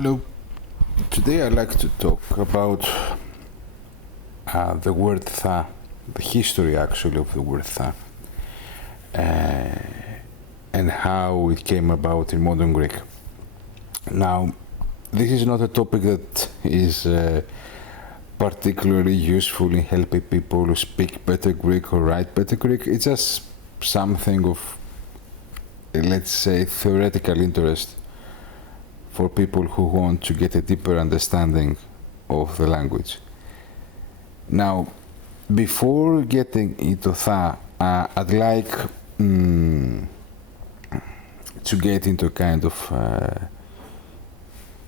Hello. Today I'd like to talk about the word tha, the history actually of the word tha, and how it came about in modern Greek. Now, this is not a topic that is particularly useful in helping people speak better Greek or write better Greek. It's just something of, let's say, theoretical interest for people who want to get a deeper understanding of the language. Now, before getting into tha, I'd like to get into a kind of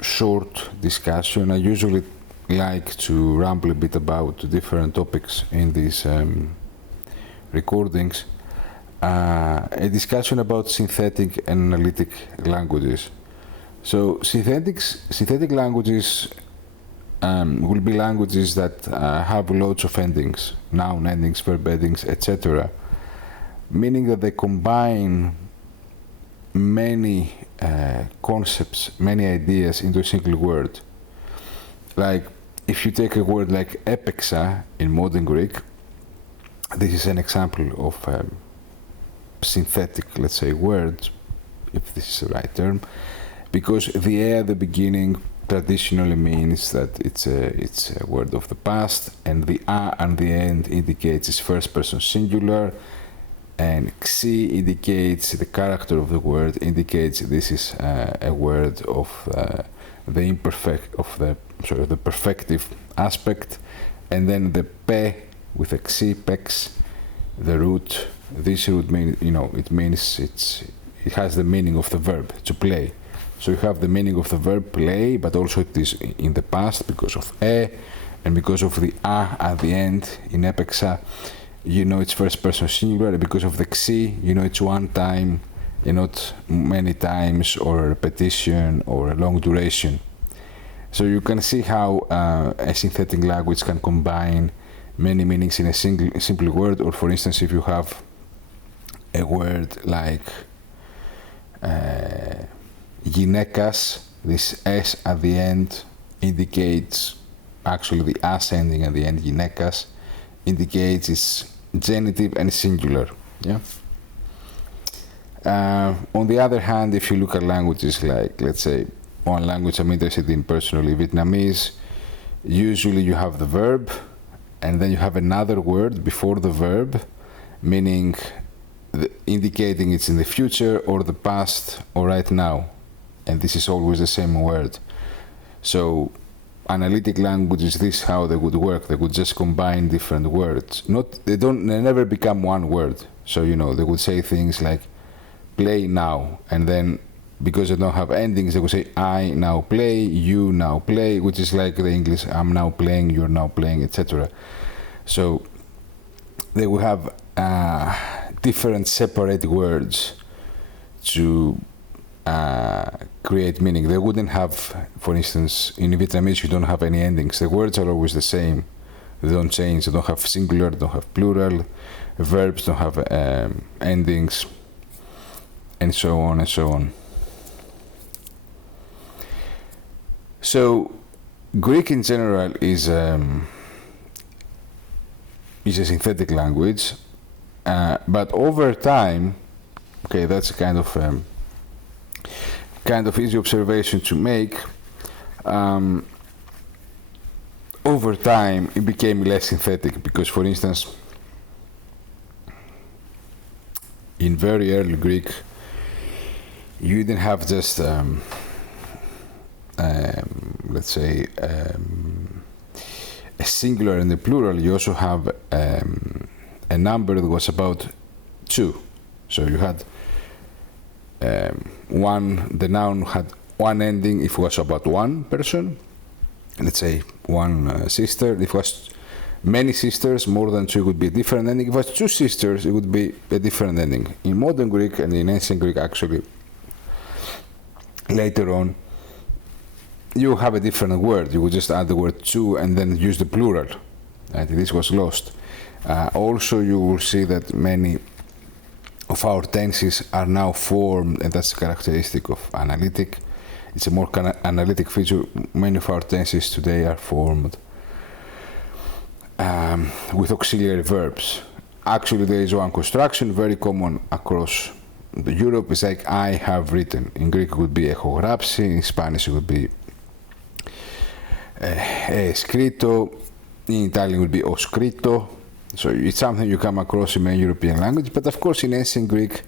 short discussion. I usually like to ramble a bit about different topics in these recordings. A discussion about synthetic and analytic languages. So synthetic languages will be languages that have lots of endings, noun endings, verb endings, etc., meaning that they combine many concepts, many ideas into a single word. Like if you take a word like epexa in modern Greek, this is an example of synthetic, let's say, word, if this is the right term, because the a at the beginning traditionally means that it's a word of the past, and the a and the end indicates it's first person singular, and xi indicates the character of the word, indicates this is a word of the imperfect of the perfective aspect, and then the pe with a xi pex, the root. This root mean it means it has the meaning of the verb to play. So you have the meaning of the verb play, but also it is in the past because of e, and because of the a at the end in epexa, it's first person singular, and because of the xi, it's one time and not many times, or a repetition or a long duration. So you can see how a synthetic language can combine many meanings in a simple word. Or for instance, if you have a word like Ginekas, this S at the end indicates, actually the as ending at the end, Ginekas, indicates it's genitive and singular. Yeah. On the other hand, if you look at languages like, let's say, one language I'm interested in personally, Vietnamese, usually you have the verb, and then you have another word before the verb, meaning indicating it's in the future or the past or right now. And this is always the same word. So analytic languages, this is how they would work. They would just combine different words. They never become one word. So they would say things like play now, and then because they don't have endings, they would say I now play, you now play, which is like the English I'm now playing, you're now playing, etc. So they will have different separate words to create meaning. They wouldn't have, for instance, in Vietnamese, you don't have any endings. The words are always the same. They don't change. They don't have singular, they don't have plural. Verbs don't have endings, and so on and so on. So Greek in general is a synthetic language, but over time, okay, that's a kind of easy observation to make. Over time, it became less synthetic because, for instance, in very early Greek, you didn't have just, let's say, a singular and a plural. You also have a number that was about 2. So you had the noun had one ending if it was about one person, let's say one sister. If it was many sisters, more than 2, it would be a different ending. If it was 2 sisters, it would be a different ending. In modern Greek and in ancient Greek, actually, later on, you have a different word. You would just add the word 2 and then use the plural. And this was lost. Also, you will see that many of our tenses are now formed, and that's a characteristic of analytic, it's a more kind of analytic feature. Many of our tenses today are formed with auxiliary verbs. Actually, there is one construction very common across Europe. It's like I have written. In Greek it would be έχω γράψει, in Spanish it would be he escrito, in Italian it would be ho scritto. So it's something you come across in many European languages, but of course in ancient Greek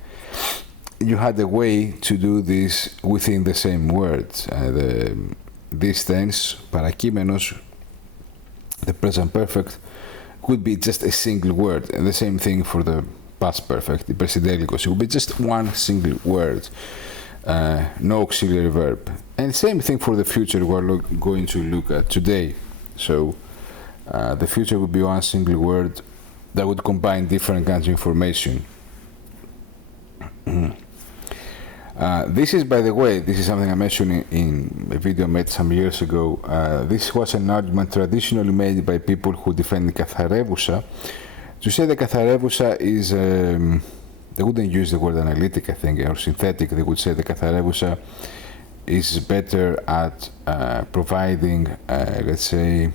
you had a way to do this within the same words. This tense, παρακείμενος, the present perfect, would be just a single word, and the same thing for the past perfect, the presidélicos. It would be just one single word, no auxiliary verb. And same thing for the future we're going to look at today. So the future would be one single word that would combine different kinds of information. This is, by the way, this is something I mentioned in a video I made some years ago. This was an argument traditionally made by people who defend the Katharevousa. To say the Katharevousa is, they wouldn't use the word analytic, I think, or synthetic. They would say the Katharevousa is better at providing, let's say,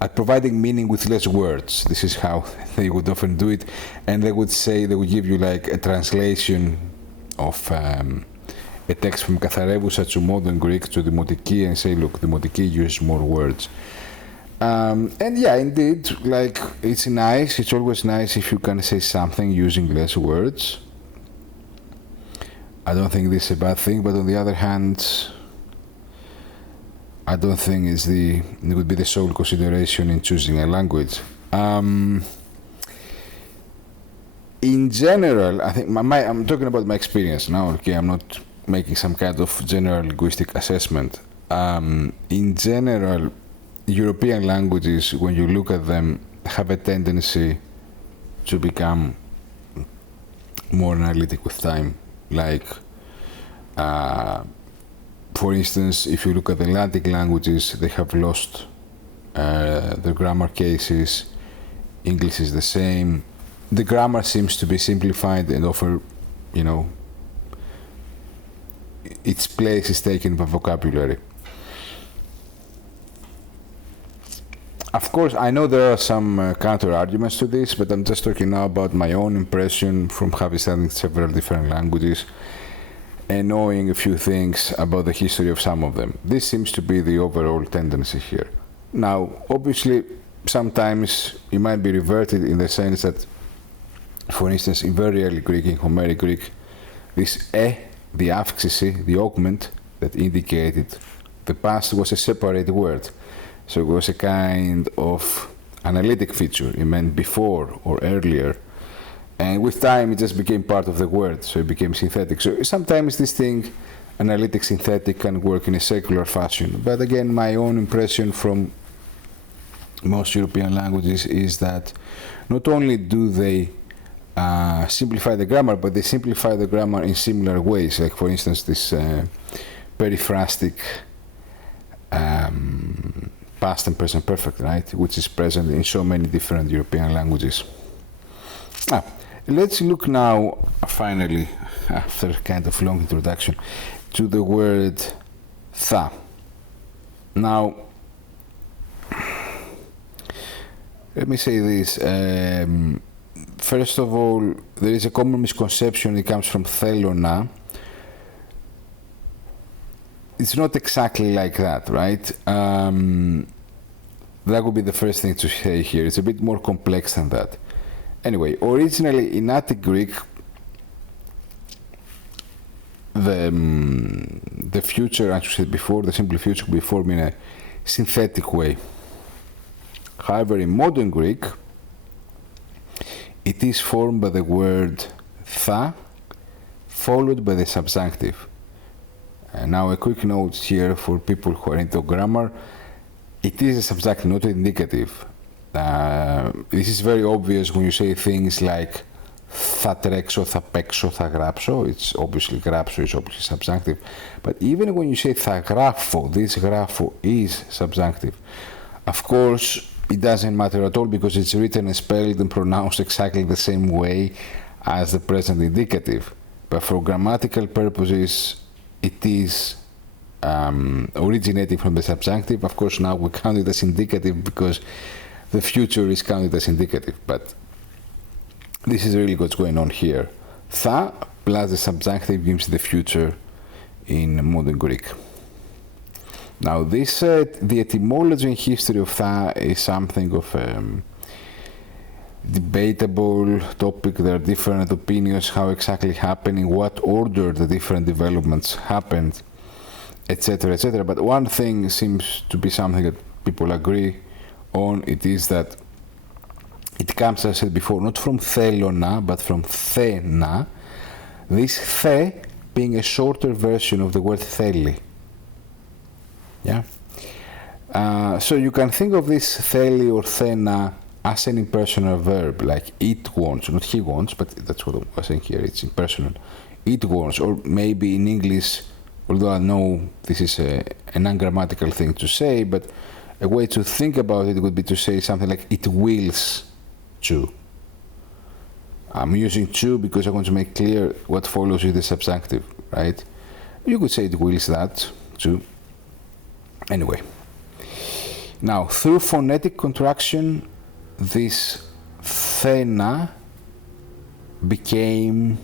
at providing meaning with less words. This is how they would often do it. And they would say, they would give you like a translation of a text from Katharevousa to modern Greek to Δημοτική and say, look, Δημοτική uses more words. And yeah, indeed, like, it's nice, it's always nice if you can say something using less words. I don't think this is a bad thing, but on the other hand, I don't think it would be the sole consideration in choosing a language. In general, I think I'm talking about my experience now, okay? I'm not making some kind of general linguistic assessment. In general, European languages, when you look at them, have a tendency to become more analytic with time. Like, for instance, if you look at the Atlantic languages, they have lost their grammar cases. English is the same. The grammar seems to be simplified and offer, its place is taken by vocabulary. Of course, I know there are some counter-arguments to this, but I'm just talking now about my own impression from having studied several different languages and knowing a few things about the history of some of them. This seems to be the overall tendency here. Now, obviously, sometimes it might be reverted in the sense that, for instance, in very early Greek, in Homeric Greek, this the αύξηση, the augment that indicated the past was a separate word. So it was a kind of analytic feature. It meant before or earlier. And with time, it just became part of the word, so it became synthetic. So sometimes this thing, analytic, synthetic, can work in a secular fashion. But again, my own impression from most European languages is that not only do they simplify the grammar, but they simplify the grammar in similar ways. Like, for instance, this periphrastic past and present perfect, right? Which is present in so many different European languages. Let's look now, finally, after a kind of long introduction, to the word tha. Now, let me say this. First of all, there is a common misconception. It comes from θέλω να. It's not exactly like that, right? That would be the first thing to say here. It's a bit more complex than that. Anyway, originally in Attic Greek, the future, as you said before, the simple future would be formed in a synthetic way. However, in modern Greek, it is formed by the word tha, followed by the subjunctive. Now, a quick note here for people who are into grammar. It is a subjunctive, not an indicative. This is very obvious when you say things like θα τρέξω, θα παίξω, θα γράψω. It's obviously γράψω is obviously subjunctive. But even when you say θα γράφω, this γράφω is subjunctive. Of course, it doesn't matter at all because it's written and spelled and pronounced exactly the same way as the present indicative. But for grammatical purposes, it is originating from the subjunctive. Of course, now we count it as indicative because the future is counted as indicative, but this is really what's going on here. Tha plus the subjunctive gives the future in modern Greek. Now, this the etymology and history of tha is something of debatable topic. There are different opinions how exactly happened, in what order the different developments happened, etc., etc. But one thing seems to be something that people agree on. It is that it comes, as I said before, not from thelona, but from thena. This the being a shorter version of the word theli. Yeah. So you can think of this theli or thena as an impersonal verb, like it wants, not he wants, but that's what I'm saying here, it's impersonal. It wants, or maybe in English, although I know this is an ungrammatical thing to say, but a way to think about it would be to say something like it wills to. I'm using to because I want to make clear what follows with the subjunctive, right? You could say it wills that, to. Anyway. Now, through phonetic contraction, this thena became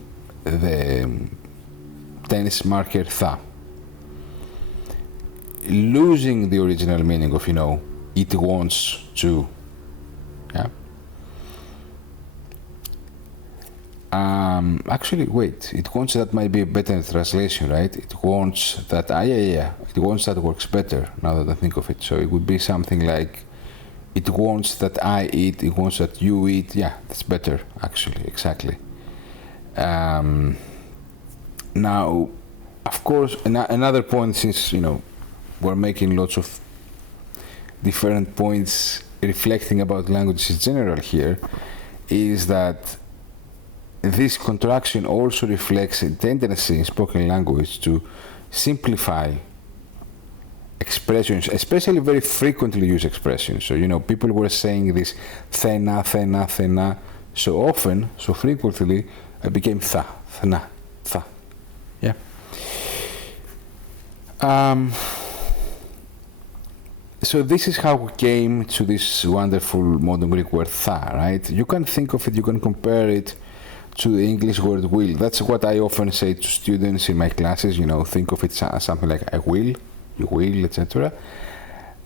the tense marker tha, losing the original meaning of, it wants to. Yeah. Actually, wait, it wants that might be a better translation, right? It wants that, yeah. It wants that works better now that I think of it. So it would be something like, it wants that I eat, it wants that you eat. Yeah, that's better, actually, exactly. Now, of course, another point, since, we're making lots of different points reflecting about languages in general here, is that this contraction also reflects a tendency in spoken language to simplify expressions, especially very frequently used expressions. So, people were saying this thena so often, so frequently, it became tha, thna, tha. Yeah. So this is how we came to this wonderful modern Greek word tha, right? You can think of it, you can compare it to the English word will. That's what I often say to students in my classes, think of it as something like I will, you will, etc.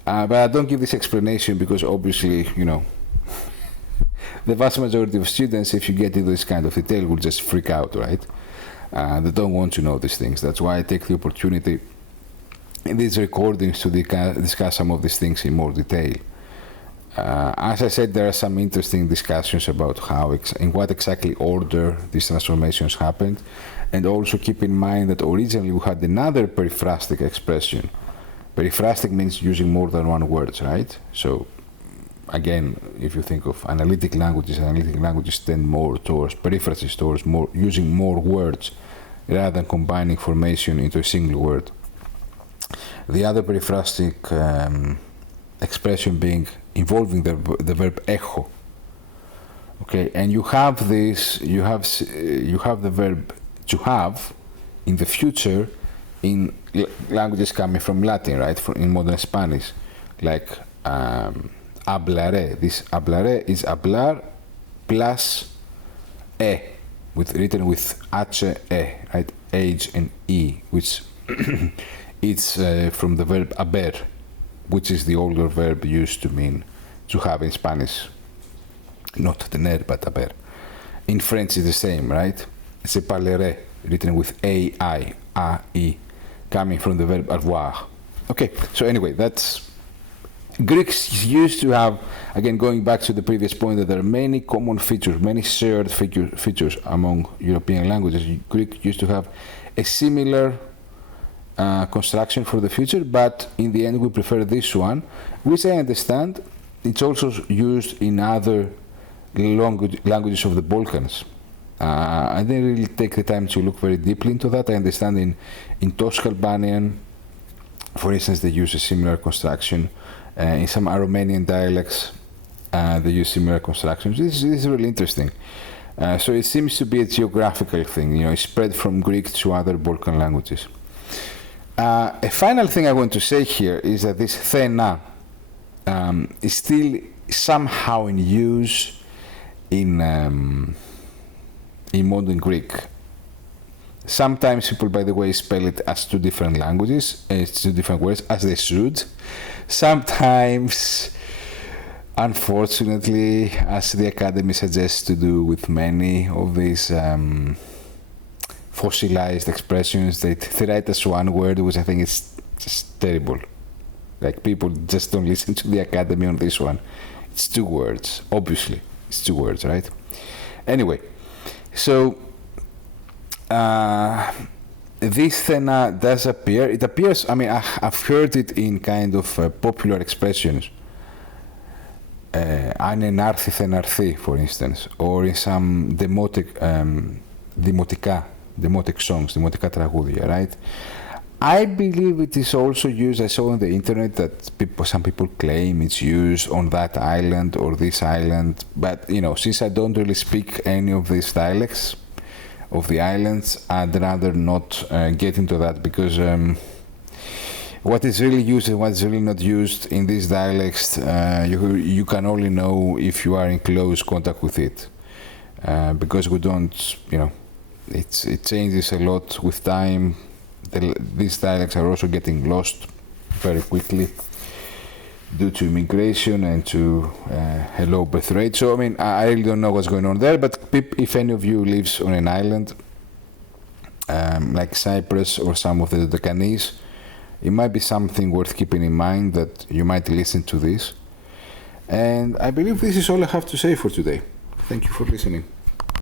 But I don't give this explanation because obviously, the vast majority of students, if you get into this kind of detail, will just freak out, right? They don't want to know these things. That's why I take the opportunity in these recordings to discuss some of these things in more detail. As I said, there are some interesting discussions about in what exactly order these transformations happened, and also keep in mind that originally we had another periphrastic expression. Periphrastic means using more than one word, right? So, again, if you think of analytic languages tend more towards periphrasis, towards using more words rather than combining formation into a single word. The other periphrastic expression being involving the verb echo. Okay, and you have this. You have the verb to have in the future in languages coming from Latin, right? In modern Spanish, like hablaré. This hablaré is hablar plus e, written with h-e, right? H and e, which it's from the verb haber, which is the older verb used to mean to have in Spanish. Not tener, but haber. In French, it's the same, right? Je parlerai, written with a-i, a-i, coming from the verb avoir. Okay, so anyway, that's... Greeks used to have, again, going back to the previous point, that there are many common features, many shared features among European languages. Greek used to have a similar construction for the future, but in the end we prefer this one, which I understand it's also used in other languages of the Balkans. I didn't really take the time to look very deeply into that. I understand in Tosco-Albanian, for instance, they use a similar construction. In some Aromanian dialects, they use similar constructions. This is really interesting. So it seems to be a geographical thing, it's spread from Greek to other Balkan languages. A final thing I want to say here is that this thena is still somehow in use in modern Greek. Sometimes people, by the way, spell it as two different languages, it's two different words, as they should. Sometimes, unfortunately, as the Academy suggests to do with many of these fossilized expressions, they write as one word, which I think is just terrible. Like, people just don't listen to the Academy on this one. It's two words, obviously. It's two words, right? Anyway, so this thena does appear. It appears, I mean, I've heard it in kind of popular expressions. Αν ενάρθει θα ενάρθει, for instance, or in some demotic songs, δημοτικά τραγούδια, right? I believe it is also used, I saw on the internet that some people claim it's used on that island or this island, but, you know, since I don't really speak any of these dialects of the islands, I'd rather not get into that, because what is really used and what is really not used in these dialects, you can only know if you are in close contact with it, because we don't, you know, it changes a lot with time. These dialects are also getting lost very quickly due to immigration and to a low birth rate. So, I mean, I really don't know what's going on there, but if any of you lives on an island like Cyprus or some of the Dodecanese, it might be something worth keeping in mind, that you might listen to this. And I believe this is all I have to say for today. Thank you for listening.